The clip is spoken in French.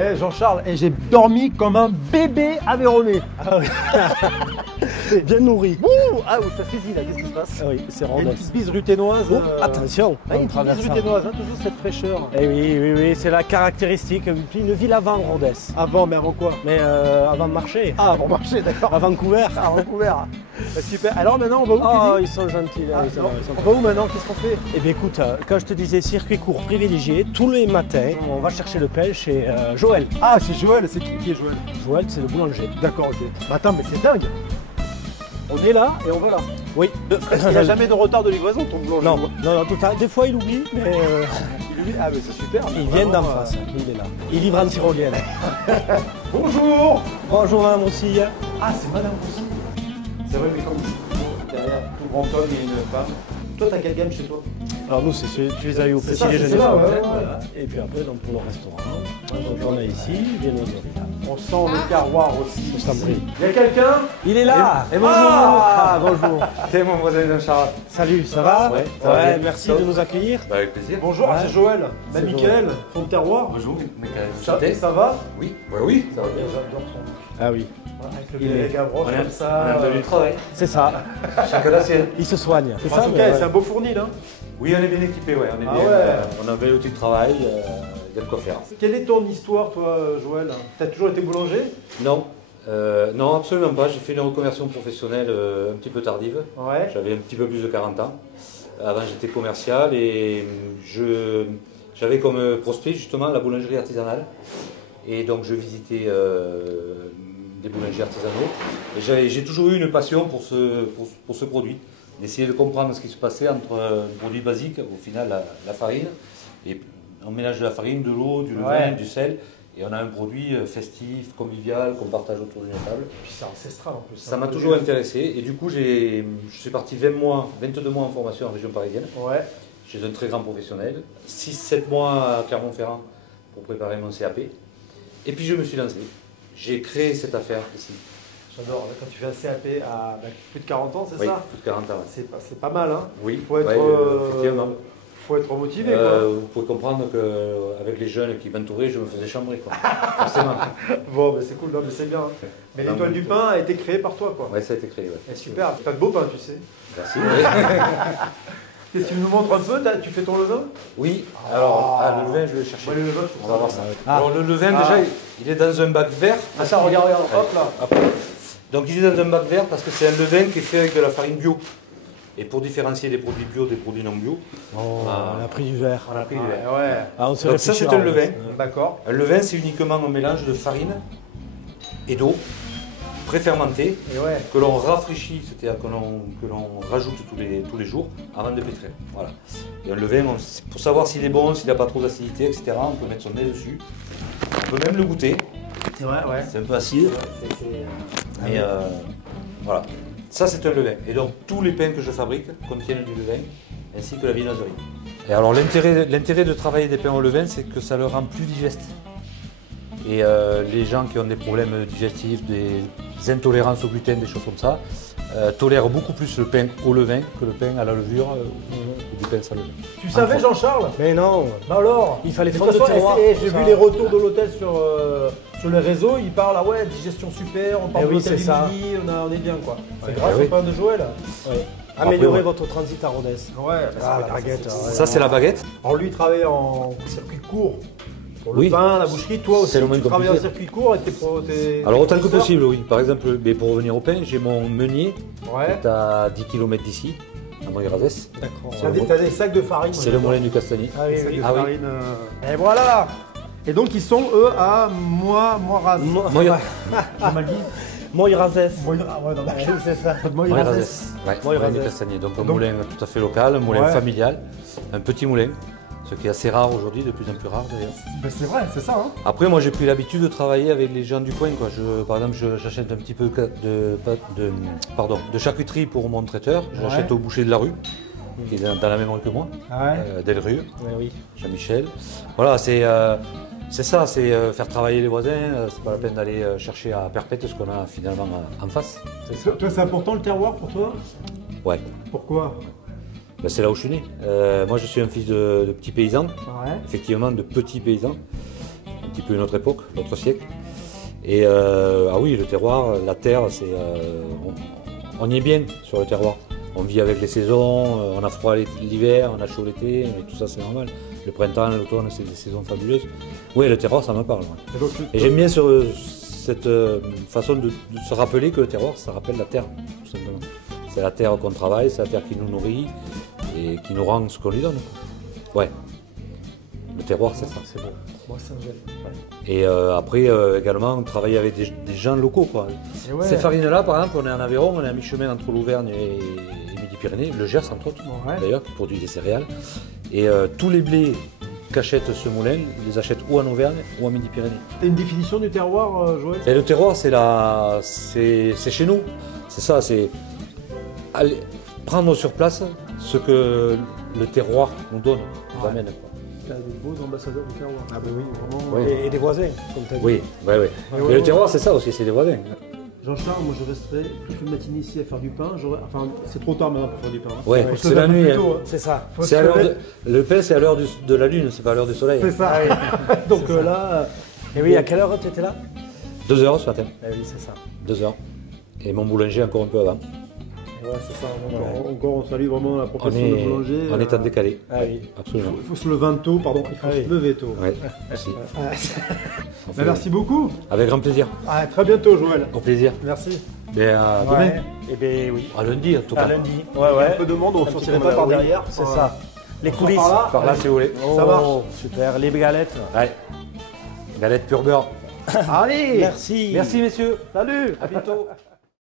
Eh, Jean-Charles, et j'ai dormi comme un bébé aveyronais. Ah oui. Bien nourri. Ouh, ah oui, ça saisit là, qu'est-ce qui se passe? Ah oui, c'est Il y a Rodez. une petite bise ruténoise. Oh, attention, Ah, une on petite traverse bise ça. ruténoise, hein, toujours cette fraîcheur. Eh oui, oui, oui, c'est la caractéristique. Une ville avant Rodez. Avant, mais avant quoi? Mais avant de marcher. Ah, avant marché, d'accord. À Vancouver. Ah, Vancouver. Bah, super. Alors maintenant, on va où? Oh, tu dis ils sont gentils là. Ah, ils sont- non. ils sont- On va où maintenant? Qu'est-ce qu'on fait? Eh bien écoute, quand je te disais circuit court privilégié, tous les matins, on va chercher le pain chez Joël. Ah, c'est Joël, c'est qui est Joël? Joël, c'est le boulanger. D'accord, ok. Bah, attends, mais c'est dingue. On est là et on va là. Oui. Il n'y a jamais de retard de livraison, ton boulanger? Non, non, non, tout le temps. Des fois, il oublie, mais Ah, mais c'est super. il vient d'en face. Il est là. Il livre en tyrolienne. Bonjour. Bonjour, madame aussi. Ah, c'est madame aussi. C'est vrai, mais comme derrière tout grand homme, il y a une femme. Toi, t'as quelle gamme chez toi? Alors, nous, tu les as eu au C'est petit ça, déjeuner. c'est ça, ouais, ouais, Voilà. Et puis après, donc, pour le restaurant, donc, on a ici, bien entendu. On sent le terroir aussi. Je t'en prie. Il y a quelqu'un? Il est là. Et bonjour. Ah, bonjour. C'est mon voisin Jean-Charles. Salut, ça va? Ouais, ça va bien. Merci de nous accueillir. Bah, avec plaisir. Bonjour, ah, Ouais. c'est Joël. Bah, C'est Mickaël, fond de terroir. Bonjour, Ça va? Oui, ouais, oui, ça va bien. J'adore son. Ah oui, Avec le Il bébé est- Gavroche on est- comme ça. On a du travail. c'est ça. Chacun la sienne. Il se soigne. C'est En ça, tout mais cas, ouais. c'est un beau fournil, hein. Oui, on est bien équipés, ouais. On est Ah bien. ouais. On a un bel outil de travail. Il y a de quoi faire. Quelle est ton histoire, toi, Joël? T'as toujours été boulanger? Non, non, absolument pas. J'ai fait une reconversion professionnelle un petit peu tardive. Ouais. J'avais un petit peu plus de 40 ans. Avant, j'étais commercial et j'avais comme prospect justement la boulangerie artisanale. Et donc, je visitais des boulangers artisanaux. Et j'ai toujours eu une passion pour ce produit, d'essayer de comprendre ce qui se passait entre un produit basique, au final la farine, et on mélange de la farine, de l'eau, du levain, Ouais. du sel, et on a un produit festif, convivial, qu'on partage autour d'une table. Puis c'est ancestral en plus. Ça m'a toujours intéressé, et du coup, je suis parti 22 mois en formation en région parisienne, Ouais. chez un très grand professionnel, 6-7 mois à Clermont-Ferrand pour préparer mon CAP, et puis je me suis lancé. J'ai créé cette affaire ici. J'adore. Quand tu fais un CAP à plus de 40 ans, c'est Oui, ça? plus de 40 ans. Ouais. C'est pas mal, hein. Oui, Faut être, ouais, effectivement. Faut être motivé, quoi. Vous pouvez comprendre qu'avec les jeunes qui m'entouraient, je me faisais chambrer, quoi. Forcément. Bon, bah, c'est cool, non, mais c'est bien. hein. Mais Non, l'étoile mais- du pain a été créée par toi, quoi. Ouais, ça a été créé, ouais. Et super. T'as de beaux pains, tu sais. Merci. Oui. Qu'est-ce que tu nous montres un peu? Tu fais ton levain? Oui, alors, le levain, je vais le chercher. Ouais, le levain, je trouve On va voir ça. Ah. Alors, le levain, Ah. déjà, il est dans un bac vert. Ah, ça, regarde, hop là. Hop. Donc, il est dans un bac vert parce que c'est un levain qui est fait avec de la farine bio. Et pour différencier les produits bio des produits non bio, Oh, Ah. on a pris du verre. on a pris du verre. Ouais. Ah, on se Donc ça, réfléchira, c'est un en levain. fait. D'accord. Un levain, c'est uniquement un mélange de farine et d'eau préfermentée Et ouais. que l'on rafraîchit, c'est-à-dire que l'on rajoute tous les jours avant de pétrir. Voilà. Et un levain, pour savoir s'il est bon, s'il n'a pas trop d'acidité, etc., on peut mettre son nez dessus. On peut même le goûter. C'est vrai, ouais. C'est un peu acide, mais voilà. Ça, c'est un levain. Et donc, tous les pains que je fabrique contiennent du levain, ainsi que la viennoiserie. Et alors, l'intérêt de travailler des pains au levain, c'est que ça le rend plus digeste. Et les gens qui ont des problèmes digestifs, des intolérances au gluten, des choses comme ça, tolèrent beaucoup plus le pain au levain que le pain à la levure ou du pain sans levain. Tu savais, Jean-Charles? Mais non, Bah alors? il fallait De fondre toute de façon, terroir. j'ai vu les retours de l'hôtel sur les réseaux, ils parlent, ah ouais, digestion super, on parle Eh de oui, l'hôtel c'est du ça. midi, on est bien, quoi. C'est Ouais, grâce oui. au pain de Joël. Ouais. Améliorer ouais. votre transit à Rodez. Ouais, Ah, la baguette. Ça, c'est la baguette. Alors lui, il travaille en circuit court. Pour le Oui. pain, la boucherie, toi aussi, C'est le tu moins travailles en compliqué. circuit court et t'es Alors, autant que fournisseur. possible, oui. Par exemple, mais pour revenir au pain, j'ai mon meunier qui Ouais. est à 10 km d'ici, à Montgrasès. D'accord. T'as des sacs de farine. C'est le moulin du Castagnier. Ah oui, Des oui, sacs de Ah oui. farine. Et voilà. Et donc ils sont eux à Moiraz. J'ai mal dit. Moirazès. Moiraz, ouais, non, mais C'est ça. Montgrasès. Ouais, moulin du Montgrasès. Castagnier. Donc un Donc- moulin tout à fait local, un moulin Ouais. familial, un petit moulin, ce qui est assez rare aujourd'hui, de plus en plus rare d'ailleurs. Ben, c'est vrai, c'est ça. Hein. Après, moi j'ai pris l'habitude de travailler avec les gens du coin. Quoi. Par exemple, j'achète un petit peu de charcuterie pour mon traiteur. Je Ouais. l'achète au boucher de la rue, qui est dans la même rue que moi, Ouais. Delrue, Ouais, oui. Jean-Michel. Voilà, c'est ça, c'est faire travailler les voisins. C'est pas la peine d'aller chercher à Perpète ce qu'on a finalement en face. Toi, c'est important le terroir pour toi? Ouais, Pourquoi? ben, c'est là où je suis né. Moi je suis un fils de petits paysans, Ouais. effectivement de petits paysans, petit peu une autre époque, notre siècle. Et ah oui, le terroir, la terre, on y est bien sur le terroir. On vit avec les saisons, on a froid l'hiver, on a chaud l'été, mais tout ça c'est normal. Le printemps, l'automne, c'est des saisons fabuleuses. Oui, le terroir, ça me parle. Ouais. Et j'aime bien cette façon de se rappeler que le terroir, ça rappelle la terre, tout simplement. C'est la terre qu'on travaille, c'est la terre qui nous nourrit et qui nous rend ce qu'on lui donne. Ouais. Le terroir, c'est ça. C'est bon. Moi, ça me gêne. Ouais. Et après, également, travailler avec des gens locaux. Quoi. Ouais. Ces farines-là, par exemple, on est en Aveyron, on est à mi-chemin entre l'Auvergne et Midi-Pyrénées, le Gers, entre autres, d'ailleurs, qui produit des céréales. Et tous les blés qu'achète ce moulin, ils les achètent ou en Auvergne ou en Midi-Pyrénées. T'as une définition du terroir, Joël? Et le terroir, c'est chez nous. C'est ça, c'est prendre sur place ce que le terroir nous donne, nous amène. Quoi. T'as des beaux ambassadeurs du terroir. Ah ben oui, vraiment. Oui. Et des voisins, comme tu as dit. Oui, oui, oui. Mais le terroir, c'est ça aussi, c'est des voisins. Jean-Charles, moi je resterai toute une matinée ici à faire du pain. Enfin, c'est trop tard maintenant pour faire du pain. Hein. Ouais, Faut se c'est lever la un peu nuit. plus Hein. tôt, hein. C'est ça. C'est à l'heure le pain, c'est à l'heure de la lune, c'est pas à l'heure du soleil. C'est ça. Donc là. Et oui, à quelle heure tu étais là? 2 heures ce matin. Eh oui, c'est ça. 2 heures. Et mon boulanger encore un peu avant. Ouais, c'est ça. Encore, on salue vraiment la profession de boulanger. On est en décalé. Ah oui. Absolument. Il faut se lever tôt, pardon. Il faut se lever tôt. Ouais, merci. Merci beaucoup. Avec grand plaisir. À très bientôt, Joël. Au plaisir. Merci. Et à demain. Eh bien oui. À lundi en tout cas. À lundi. Ouais. Un peu de monde, on Un se petit pas peu par par derrière. C'est ça. Les coulisses. Par là si vous voulez. Oh, Ça marche. Super. Les galettes. Allez. Galette pur beurre. Allez. Merci. Merci messieurs. Salut. À bientôt.